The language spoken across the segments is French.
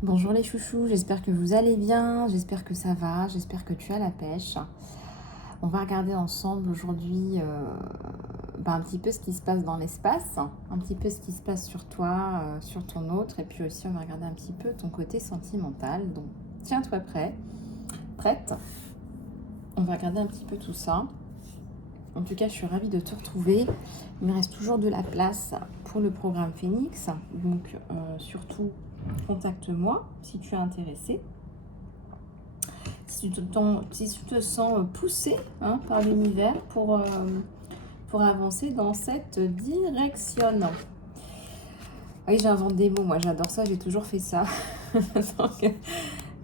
Bonjour les chouchous, j'espère que vous allez bien, j'espère que ça va, j'espère que tu as la pêche. On va regarder ensemble aujourd'hui un petit peu ce qui se passe dans l'espace, un petit peu ce qui se passe sur toi, sur ton autre, et puis aussi on va regarder un petit peu ton côté sentimental. Donc tiens-toi prêt, prête. On va regarder un petit peu tout ça. En tout cas, je suis ravie de te retrouver. Il me reste toujours de la place pour le programme Phoenix, donc surtout contacte-moi si tu es intéressé. Si tu te sens poussé par l'univers pour avancer dans cette direction. Oui, j'invente des mots, moi j'adore ça, j'ai toujours fait ça. Donc,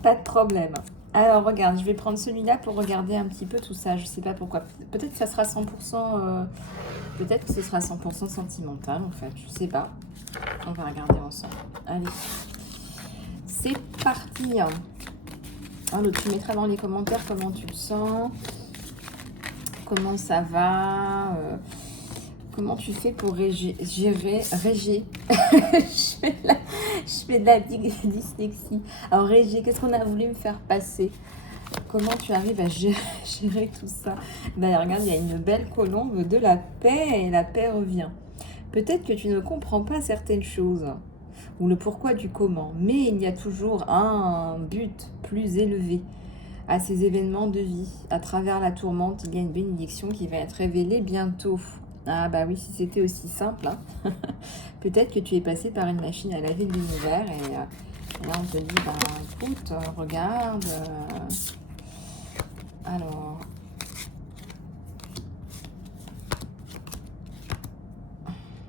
pas de problème. Alors regarde, je vais prendre celui-là pour regarder un petit peu tout ça. Je sais pas pourquoi. Peut-être que ça sera 100%, peut-être que ce sera 100% sentimental en fait. Je sais pas. On va regarder ensemble. Allez, c'est parti. Alors, tu mettras dans les commentaires comment tu te sens, comment ça va, comment tu fais pour gérer. Je fais de la dyslexie. Alors, réger, qu'est-ce qu'on a voulu me faire passer? Comment tu arrives à gérer tout ça? Ben, regarde, il y a une belle colombe de la paix et la paix revient. Peut-être que tu ne comprends pas certaines choses ou le pourquoi du comment, mais il y a toujours un but plus élevé à ces événements de vie. À travers la tourmente, il y a une bénédiction qui va être révélée bientôt. Ah bah oui, si c'était aussi simple. Peut-être que tu es passé par une machine à laver de l'univers et là on te dit, écoute, regarde. Alors,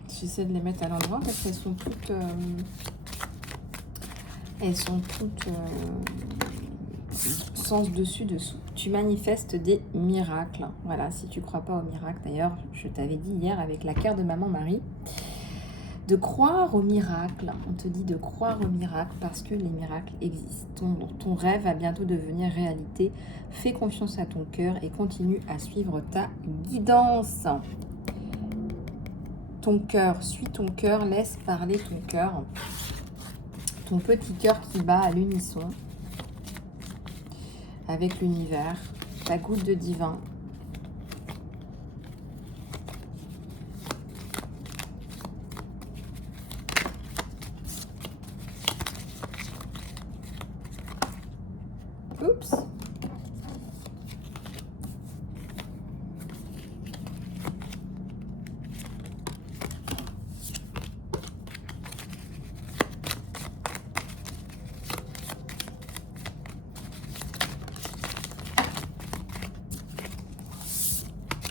j'essaie de les mettre à l'endroit parce qu'elles sont toutes... sens dessus-dessous. Tu manifestes des miracles. Voilà, si tu ne crois pas aux miracles, d'ailleurs, je t'avais dit hier avec la carte de Maman Marie, de croire aux miracles. On te dit de croire aux miracles parce que les miracles existent. Ton rêve va bientôt devenir réalité. Fais confiance à ton cœur et continue à suivre ta guidance. Ton cœur, suis ton cœur, laisse parler ton cœur. Ton petit cœur qui bat à l'unisson avec l'univers, ta goutte de divin. Oups.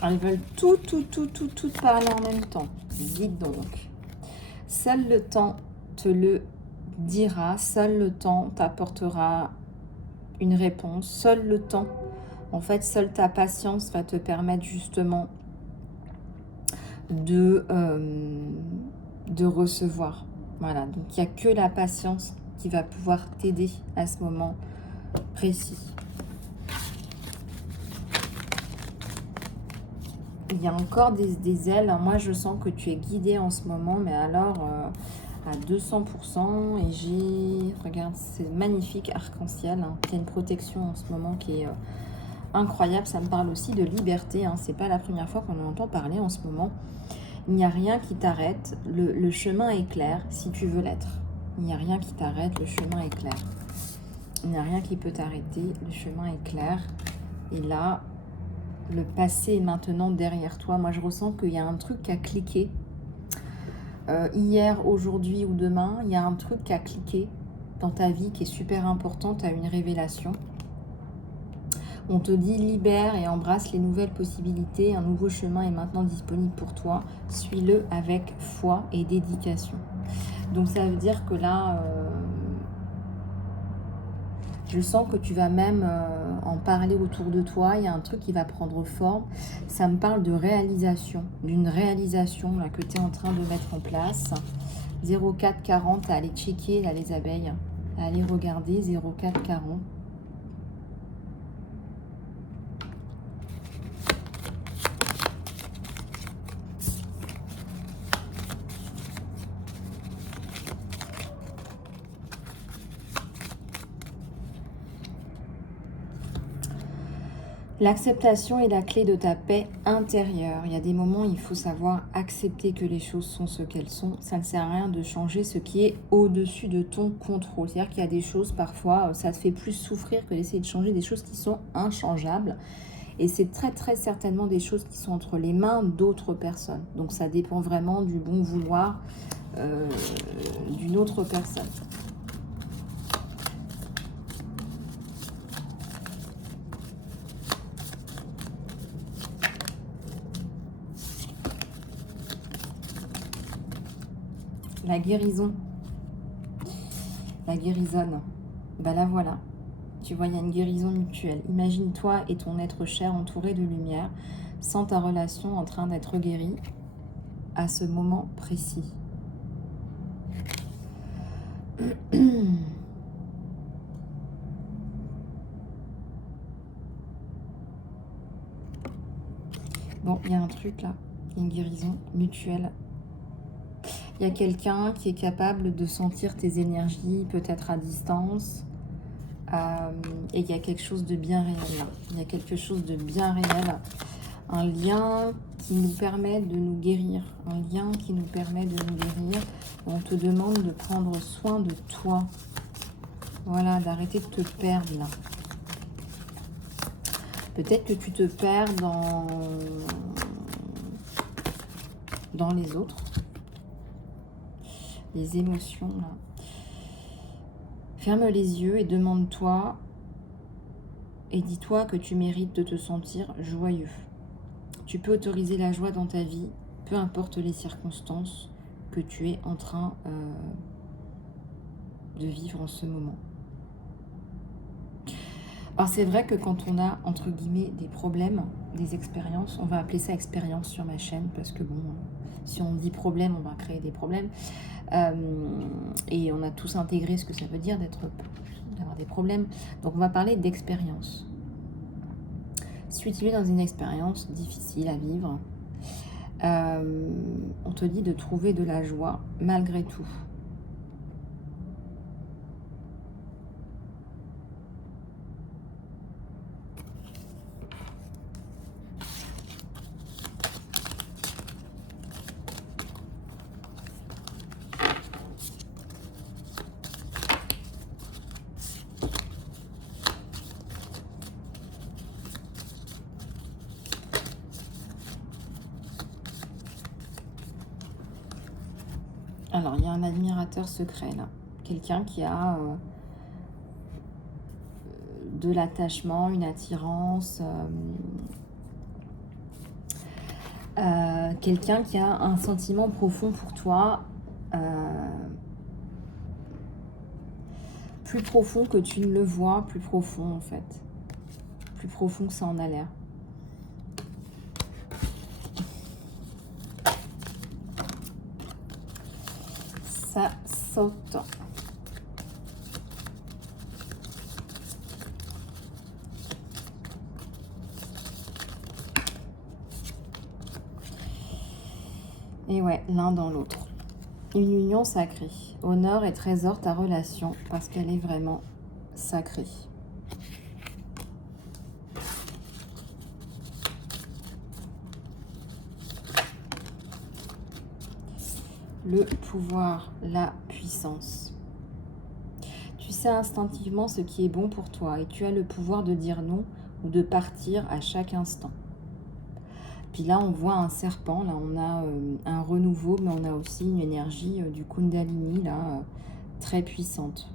Ils veulent tout parler en même temps. Dites donc. Seul le temps te le dira, seul le temps t'apportera une réponse, seul le temps, en fait, seule ta patience va te permettre justement de recevoir. Voilà, donc il n'y a que la patience qui va pouvoir t'aider à ce moment précis. Il y a encore des ailes. Moi, je sens que tu es guidée en ce moment, mais alors à 200%. Et regarde, c'est magnifique, arc-en-ciel. Il y a une protection en ce moment qui est incroyable. Ça me parle aussi de liberté. C'est pas la première fois qu'on en entend parler en ce moment. Il n'y a rien qui t'arrête. Le chemin est clair si tu veux l'être. Il n'y a rien qui t'arrête. Le chemin est clair. Il n'y a rien qui peut t'arrêter. Le chemin est clair. Et là... le passé est maintenant derrière toi. Moi, je ressens qu'il y a un truc qui a cliqué. Hier, aujourd'hui ou demain, il y a un truc qui a cliqué dans ta vie qui est super important. Tu as une révélation. On te dit libère et embrasse les nouvelles possibilités. Un nouveau chemin est maintenant disponible pour toi. Suis-le avec foi et dédication. Donc, ça veut dire que là... je sens que tu vas même en parler autour de toi. Il y a un truc qui va prendre forme. Ça me parle de réalisation, d'une réalisation là, que tu es en train de mettre en place. 0440, à aller checker là, les abeilles. À aller regarder 0440. L'acceptation est la clé de ta paix intérieure. Il y a des moments où il faut savoir accepter que les choses sont ce qu'elles sont. Ça ne sert à rien de changer ce qui est au-dessus de ton contrôle. C'est-à-dire qu'il y a des choses, parfois, ça te fait plus souffrir que d'essayer de changer des choses qui sont inchangeables. Et c'est très très certainement des choses qui sont entre les mains d'autres personnes. Donc ça dépend vraiment du bon vouloir d'une autre personne. La guérison. La guérisonne. Ben la voilà. Tu vois, il y a une guérison mutuelle. Imagine-toi et ton être cher entouré de lumière, sans ta relation en train d'être guérie à ce moment précis. Bon, il y a un truc là, une guérison mutuelle. Il y a quelqu'un qui est capable de sentir tes énergies, peut-être à distance. Et il y a quelque chose de bien réel là. Il y a quelque chose de bien réel. Un lien qui nous permet de nous guérir. Un lien qui nous permet de nous guérir. On te demande de prendre soin de toi. Voilà, d'arrêter de te perdre là. Peut-être que tu te perds dans les autres. Les émotions là. Ferme les yeux et demande-toi et dis-toi que tu mérites de te sentir joyeux. Tu peux autoriser la joie dans ta vie, peu importe les circonstances que tu es en train de vivre en ce moment. Alors c'est vrai que quand on a, entre guillemets, des problèmes, des expériences, on va appeler ça expérience sur ma chaîne, parce que bon, si on dit problème, on va créer des problèmes. Et on a tous intégré ce que ça veut dire d'avoir des problèmes. Donc on va parler d'expérience. Si tu es dans une expérience difficile à vivre, on te dit de trouver de la joie malgré tout. Alors, il y a un admirateur secret là. Quelqu'un qui a de l'attachement, une attirance. Quelqu'un qui a un sentiment profond pour toi. Plus profond que tu ne le vois, plus profond en fait. Plus profond que ça en a l'air. Ça saute. Et ouais, l'un dans l'autre. Une union sacrée. Honore et trésor ta relation parce qu'elle est vraiment sacrée. Le pouvoir, la puissance. Tu sais instinctivement ce qui est bon pour toi et tu as le pouvoir de dire non ou de partir à chaque instant. Puis là, on voit un serpent, là on a un renouveau, mais on a aussi une énergie du Kundalini, là, très puissante.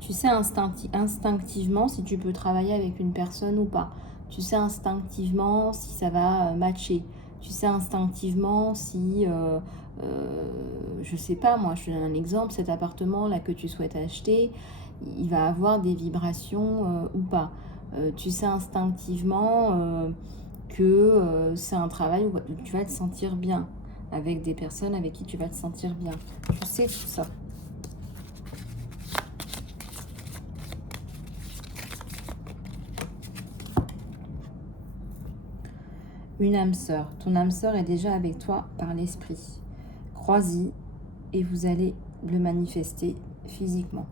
Tu sais instinctivement si tu peux travailler avec une personne ou pas. Tu sais instinctivement si ça va matcher. Tu sais instinctivement si, je sais pas, moi je te donne un exemple, cet appartement là que tu souhaites acheter, il va avoir des vibrations ou pas. Tu sais instinctivement que c'est un travail où tu vas te sentir bien, avec des personnes avec qui tu vas te sentir bien. Tu sais tout ça. Une âme sœur. Ton âme sœur est déjà avec toi par l'esprit. Crois-y et vous allez le manifester physiquement.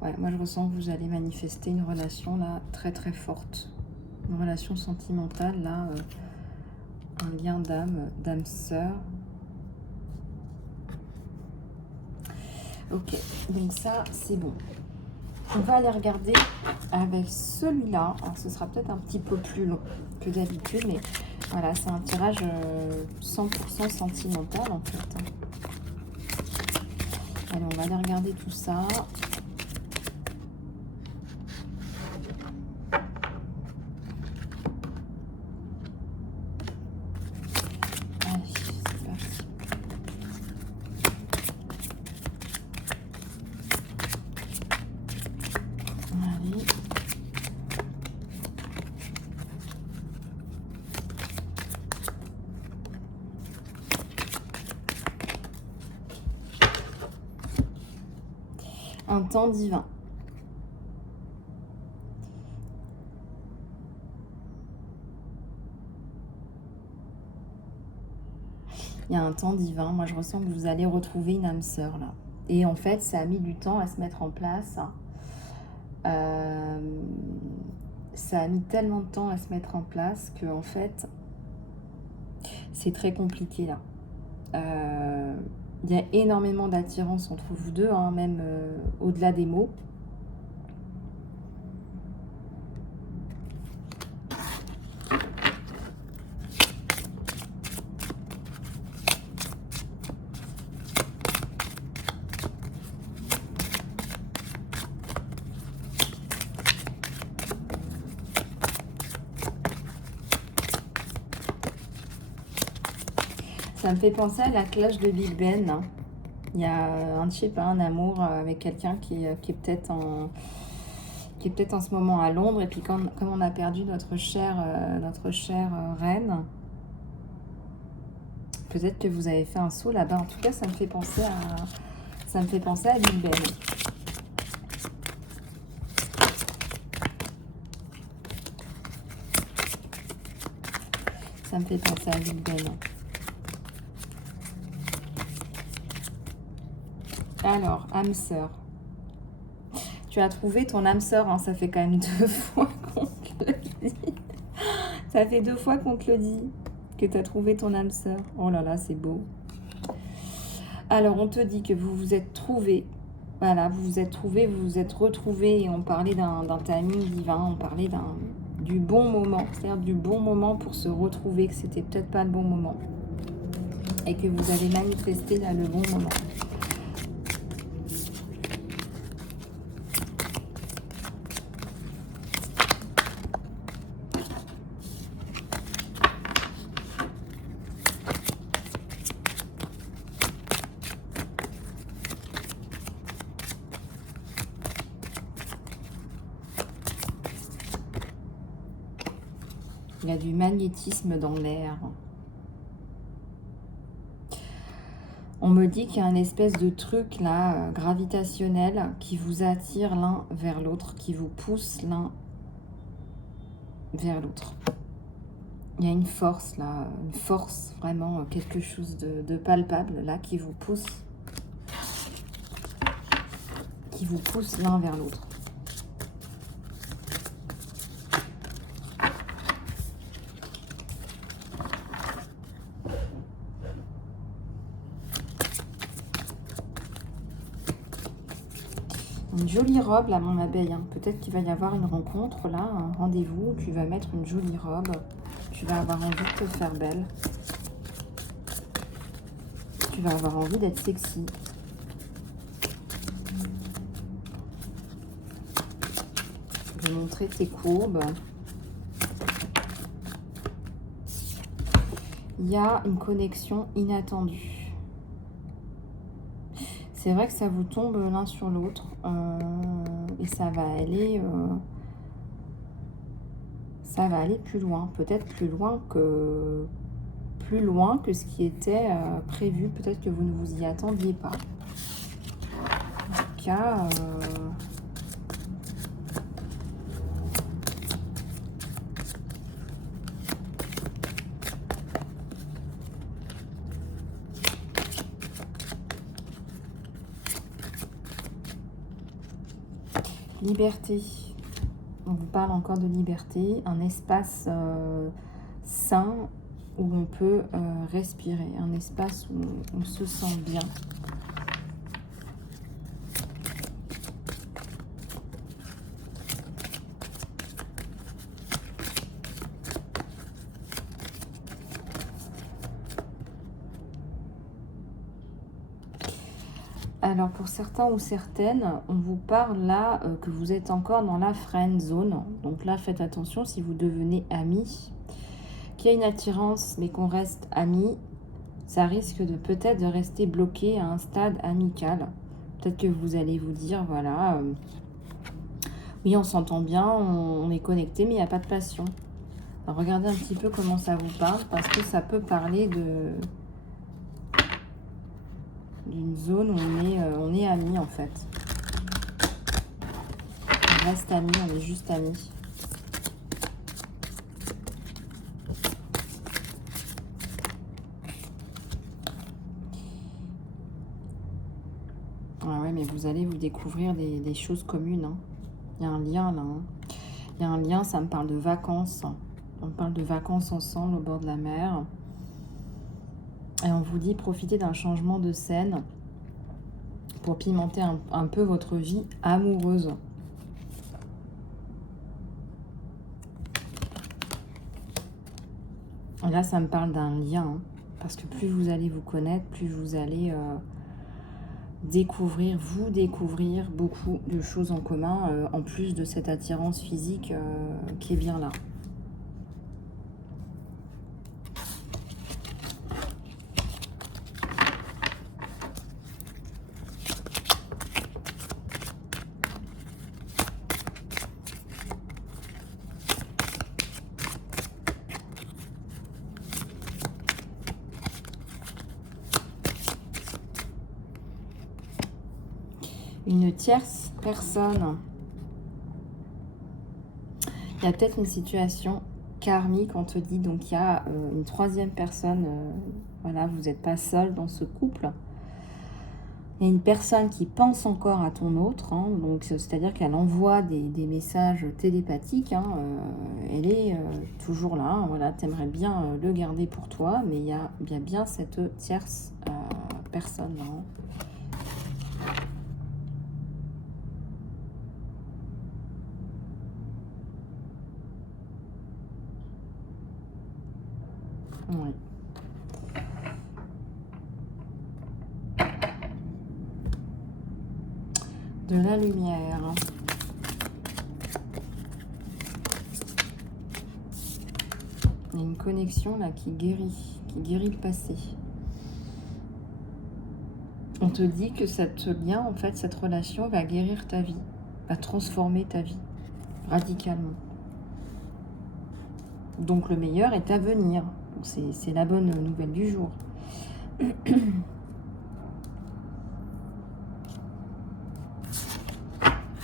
Ouais, moi je ressens que vous allez manifester une relation là très très forte. Une relation sentimentale là, un lien d'âme sœur. Ok, donc ça c'est bon. On va aller regarder avec celui-là. Alors ce sera peut-être un petit peu plus long que d'habitude, mais voilà, c'est un tirage 100% sentimental en fait. Allez, on va aller regarder tout ça. Allez, c'est parti. Allez. Un temps divin. Il y a un temps divin. Moi, je ressens que vous allez retrouver une âme sœur là. Et en fait, ça a mis du temps à se mettre en place. Ça a mis tellement de temps à se mettre en place que en fait, c'est très compliqué là. Il y a énormément d'attirance entre vous deux, hein, même au-delà des mots. Ça me fait penser à la cloche de Big Ben. Hein. Il y a un chip, un amour avec quelqu'un qui est peut-être en ce moment à Londres. Et puis comme on a perdu notre chère reine, peut-être que vous avez fait un saut là-bas. En tout cas, ça me fait penser à Big Ben. Ça me fait penser à Big Ben. Alors, âme sœur. Tu as trouvé ton âme sœur, hein, ça fait quand même 2 fois qu'on te le dit. Ça fait 2 fois qu'on te le dit, que tu as trouvé ton âme sœur. Oh là là, c'est beau. Alors, on te dit que vous vous êtes trouvés. Voilà, vous vous êtes trouvés, vous vous êtes retrouvés. Et on parlait d'un timing divin, on parlait du bon moment. C'est-à-dire du bon moment pour se retrouver, que c'était peut-être pas le bon moment. Et que vous avez manifesté là le bon moment. Il y a du magnétisme dans l'air. On me dit qu'il y a un espèce de truc là, gravitationnel, qui vous attire l'un vers l'autre, qui vous pousse l'un vers l'autre. Il y a une force là, une force, vraiment quelque chose de palpable là, qui vous pousse l'un vers l'autre. Une jolie robe là, mon abeille. Hein. Peut-être qu'il va y avoir une rencontre là, un rendez-vous. Tu vas mettre une jolie robe. Tu vas avoir envie de te faire belle. Tu vas avoir envie d'être sexy. De montrer tes courbes. Il y a une connexion inattendue. C'est vrai que ça vous tombe l'un sur l'autre. Et ça va aller plus loin. Peut-être plus loin que ce qui était prévu. Peut-être que vous ne vous y attendiez pas. En tout cas, Liberté. On vous parle encore de liberté, un espace sain où on peut respirer, un espace où on se sent bien. Alors pour certains ou certaines, on vous parle là que vous êtes encore dans la friend zone. Donc là, faites attention si vous devenez amis, qu'il y a une attirance mais qu'on reste amis, ça risque de peut-être de rester bloqué à un stade amical. Peut-être que vous allez vous dire, voilà, oui on s'entend bien, on est connecté mais il n'y a pas de passion. Alors regardez un petit peu comment ça vous parle parce que ça peut parler d'une zone où on est amis en fait. On reste amis, on est juste amis. Ah ouais, mais vous allez vous découvrir des choses communes. Hein. Il y a un lien là. Hein. Il y a un lien, ça me parle de vacances. On parle de vacances ensemble au bord de la mer. Et on vous dit profitez d'un changement de scène pour pimenter un peu votre vie amoureuse. Et là, ça me parle d'un lien. Hein, parce que plus vous allez vous connaître, plus vous allez découvrir beaucoup de choses en commun, en plus de cette attirance physique qui est bien là. Une tierce personne. Il y a peut-être une situation karmique, on te dit. Donc, il y a une troisième personne. Voilà, vous n'êtes pas seul dans ce couple. Il y a une personne qui pense encore à ton autre. Hein, donc, c'est-à-dire qu'elle envoie des messages télépathiques. Hein, elle est toujours là. Hein, voilà, tu aimerais bien le garder pour toi. Mais il y a bien cette tierce personne. Hein. Oui. De la lumière. Il y a une connexion là qui guérit le passé. On te dit que ce lien, en fait, cette relation va guérir ta vie, va transformer ta vie radicalement. Donc le meilleur est à venir. C'est la bonne nouvelle du jour.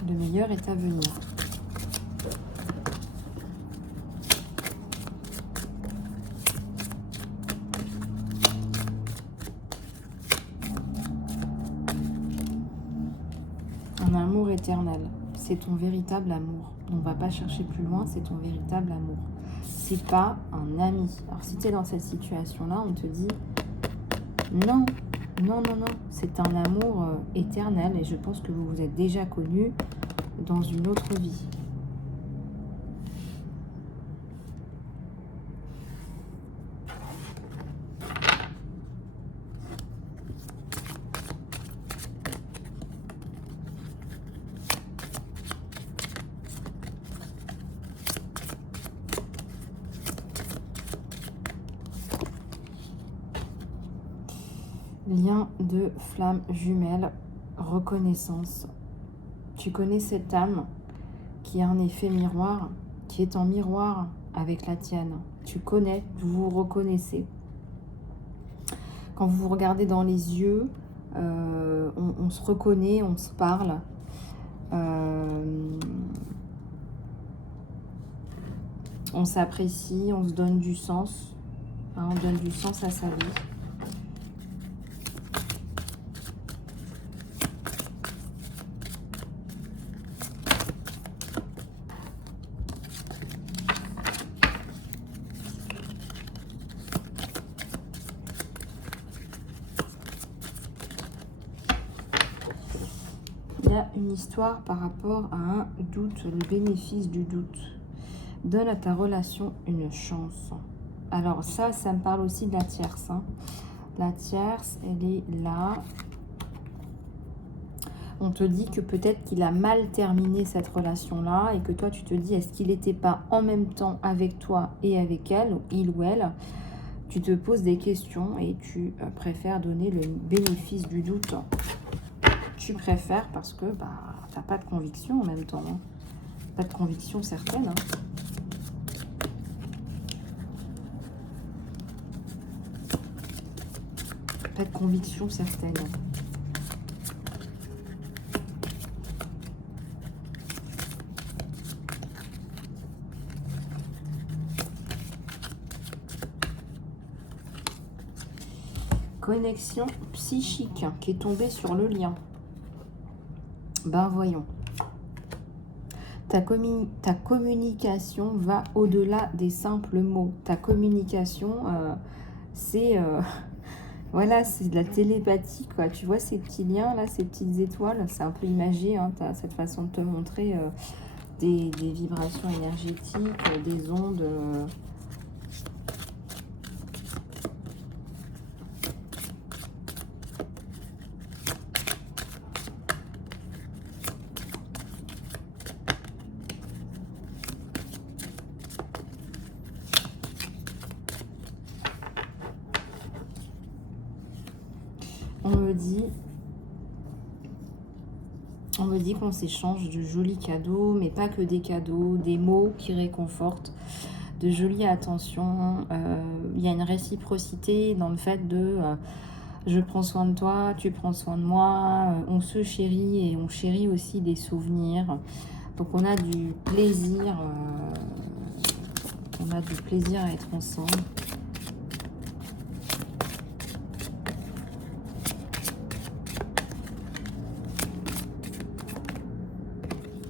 Le meilleur est à venir. Un amour éternel. C'est ton véritable amour. On ne va pas chercher plus loin, c'est ton véritable amour. C'est pas un ami. Alors si tu es dans cette situation-là, on te dit non, non, non, non. C'est un amour éternel et je pense que vous vous êtes déjà connus dans une autre vie. Lien de flamme jumelle, reconnaissance. Tu connais cette âme qui a un effet miroir, qui est en miroir avec la tienne. Tu connais, vous vous reconnaissez. Quand vous vous regardez dans les yeux, on se reconnaît, on se parle. On s'apprécie, on se donne du sens. Hein, on donne du sens à sa vie. une histoire par rapport à un doute, le bénéfice du doute. Donne à ta relation une chance. Alors ça me parle aussi de la tierce. Hein. La tierce, elle est là. On te dit que peut-être qu'il a mal terminé cette relation-là et que toi, tu te dis, est-ce qu'il n'était pas en même temps avec toi et avec elle, ou il ou elle? Tu te poses des questions et tu préfères donner le bénéfice du doute. Tu préfères parce que bah, tu n'as pas de conviction en même temps. Hein. Pas de conviction certaine. Hein. Pas de conviction certaine. Connexion psychique qui est tombée sur le lien. Ben voyons. Ta communication va au-delà des simples mots. Ta communication, c'est voilà, c'est de la télépathie, quoi. Tu vois ces petits liens là, ces petites étoiles, c'est un peu imagé. Hein, tu as cette façon de te montrer des vibrations énergétiques, des ondes. On me dit qu'on s'échange de jolis cadeaux, mais pas que des cadeaux, des mots qui réconfortent, de jolies attentions. Il y a une réciprocité dans le fait de je prends soin de toi, tu prends soin de moi, on se chérit et on chérit aussi des souvenirs. Donc on a du plaisir, à être ensemble.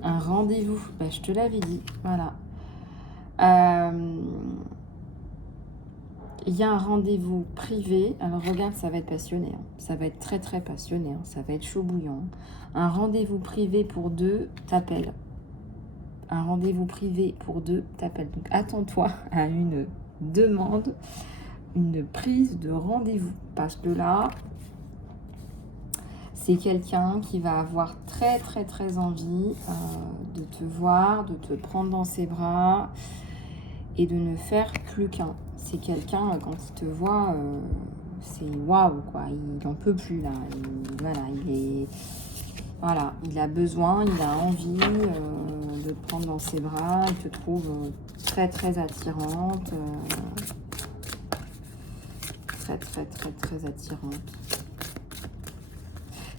Un rendez-vous, ben, je te l'avais dit, voilà. Il y a un rendez-vous privé. Alors regarde, ça va être passionné. Hein. Ça va être très très passionné. Hein. Ça va être chaud bouillant. Un rendez-vous privé pour deux t'appelle. Un rendez-vous privé pour deux t'appelle. Donc attends-toi à une demande, une prise de rendez-vous. Parce que là, c'est quelqu'un qui va avoir très très très envie de te voir, de te prendre dans ses bras et de ne faire plus qu'un. C'est quelqu'un, quand il te voit, c'est waouh, quoi. Il n'en peut plus, là. Voilà, il a besoin, il a envie de te prendre dans ses bras. Il te trouve très, très attirante. Très, très, très, très attirante.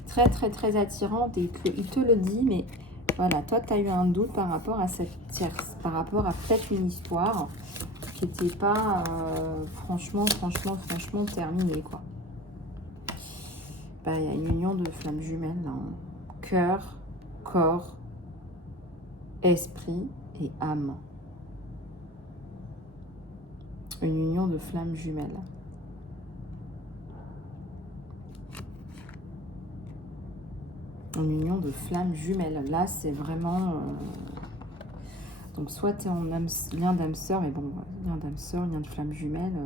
Très, très, très attirante. Et qu'il te le dit, mais voilà, toi, tu as eu un doute par rapport à cette tierce, par rapport à peut-être une histoire qui n'était pas franchement terminée, quoi. Bah, y a une union de flammes jumelles, là. Hein. Cœur, corps, esprit et âme. Une union de flammes jumelles. Une union de flammes jumelles. Là, c'est vraiment... Donc, soit tu es en lien d'âme sœur, mais bon, lien d'âme sœur, lien de flammes jumelles.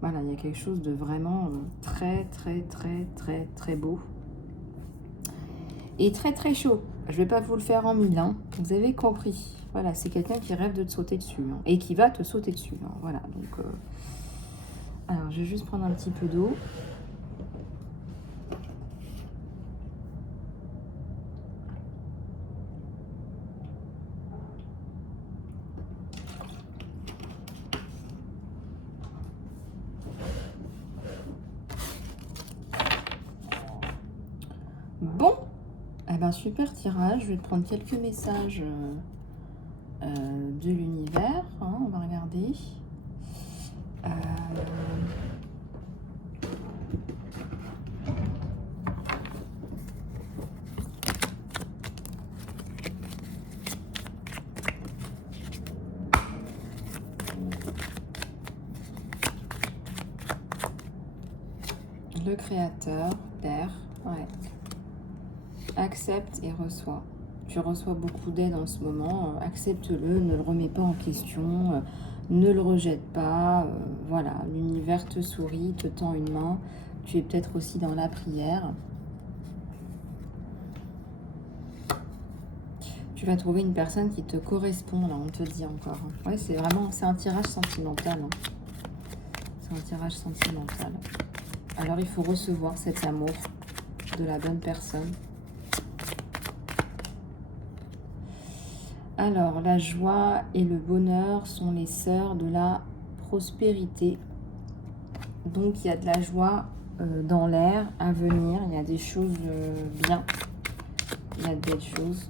Voilà, il y a quelque chose de vraiment très, très, très, très, très beau. Et très, très chaud. Je ne vais pas vous le faire en mille, hein. Vous avez compris. Voilà, c'est quelqu'un qui rêve de te sauter dessus. Hein, et qui va te sauter dessus. Hein, voilà, donc... Alors, je vais juste prendre un petit peu d'eau. Bon, eh ben super tirage. Je vais prendre quelques messages de l'univers. Hein, on va regarder. Le créateur, l'air, ouais. accepte et reçois. Tu reçois beaucoup d'aide en ce moment, accepte-le, ne le remets pas en question, ne le rejette pas. Voilà, l'univers te sourit, te tend une main. Tu es peut-être aussi dans la prière. Tu vas trouver une personne qui te correspond, là, on te dit encore. Ouais, c'est vraiment, c'est un tirage sentimental. Hein. C'est un tirage sentimental. Alors, il faut recevoir cet amour de la bonne personne. Alors, la joie et le bonheur sont les sœurs de la prospérité. Donc, il y a de la joie dans l'air à venir. Il y a des choses bien. Il y a de belles choses.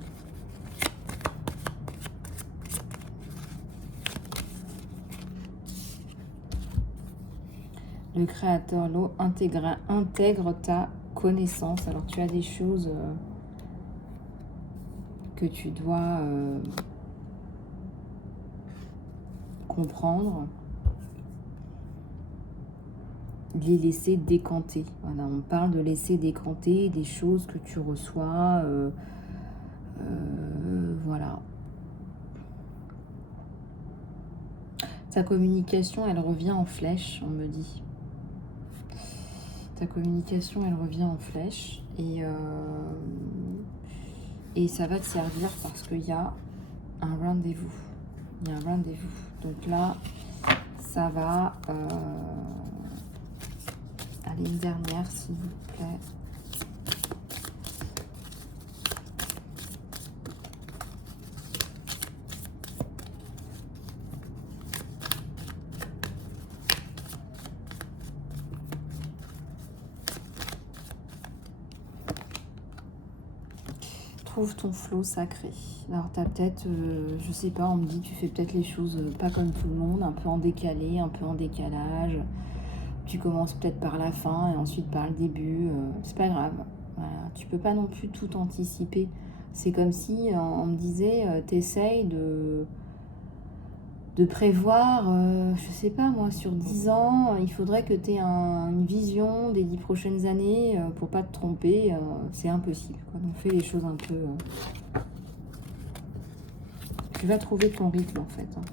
Le créateur, l'eau, intègre ta connaissance. Alors, tu as des choses que tu dois comprendre, les laisser décanter. Voilà, on parle de laisser décanter des choses que tu reçois. Voilà. Ta communication, elle revient en flèche, on me dit. Ta communication, elle revient en flèche. Et ça va te servir parce qu'il y a un rendez-vous. Il y a un rendez-vous. Donc là, ça va... Allez, une dernière, s'il vous plaît. Trouve ton flot sacré. Alors, tu as peut-être, je sais pas, on me dit, tu fais peut-être les choses pas comme tout le monde, un peu en décalé, un peu en décalage. Tu commences peut-être par la fin et ensuite par le début. C'est pas grave. Voilà. Tu peux pas non plus tout anticiper. C'est comme si on me disait, t'essayes de prévoir, je sais pas moi, sur 10 ans, il faudrait que tu aies une vision des 10 prochaines années pour pas te tromper. C'est impossible, quoi. Donc fais les choses un peu... Tu vas trouver ton rythme, en fait. Hein.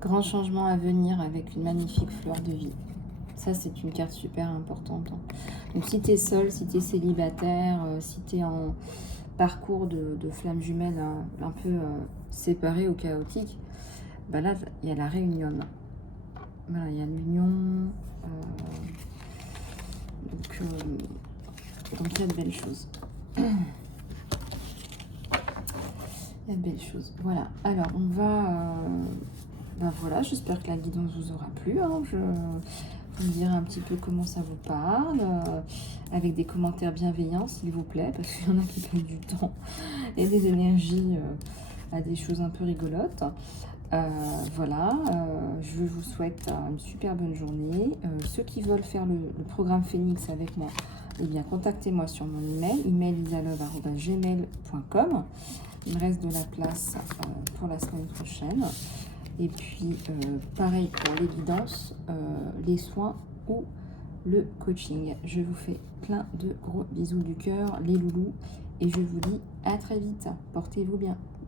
Grand changement à venir avec une magnifique fleur de vie. Ça, c'est une carte super importante. Hein. Donc, si tu es seul, si tu es célibataire, si tu es en parcours de flamme jumelle un peu séparé ou chaotique, bah là, il y a la réunion. Voilà, il y a l'union. Donc, il y a de belles choses. Il y a de belles choses. Voilà. Alors, on va... ben voilà, j'espère que la guidance vous aura plu. Hein. Vous me direz un petit peu comment ça vous parle, avec des commentaires bienveillants, s'il vous plaît, parce qu'il y en a qui prennent du temps et des énergies à des choses un peu rigolotes. Voilà, je vous souhaite une super bonne journée. Ceux qui veulent faire le programme Phoenix avec moi, eh bien, contactez-moi sur mon email, emailisalove@gmail.com. Il me reste de la place pour la semaine prochaine. Et puis, pareil pour les guidances, les soins ou le coaching. Je vous fais plein de gros bisous du cœur, les loulous. Et je vous dis à très vite. Portez-vous bien.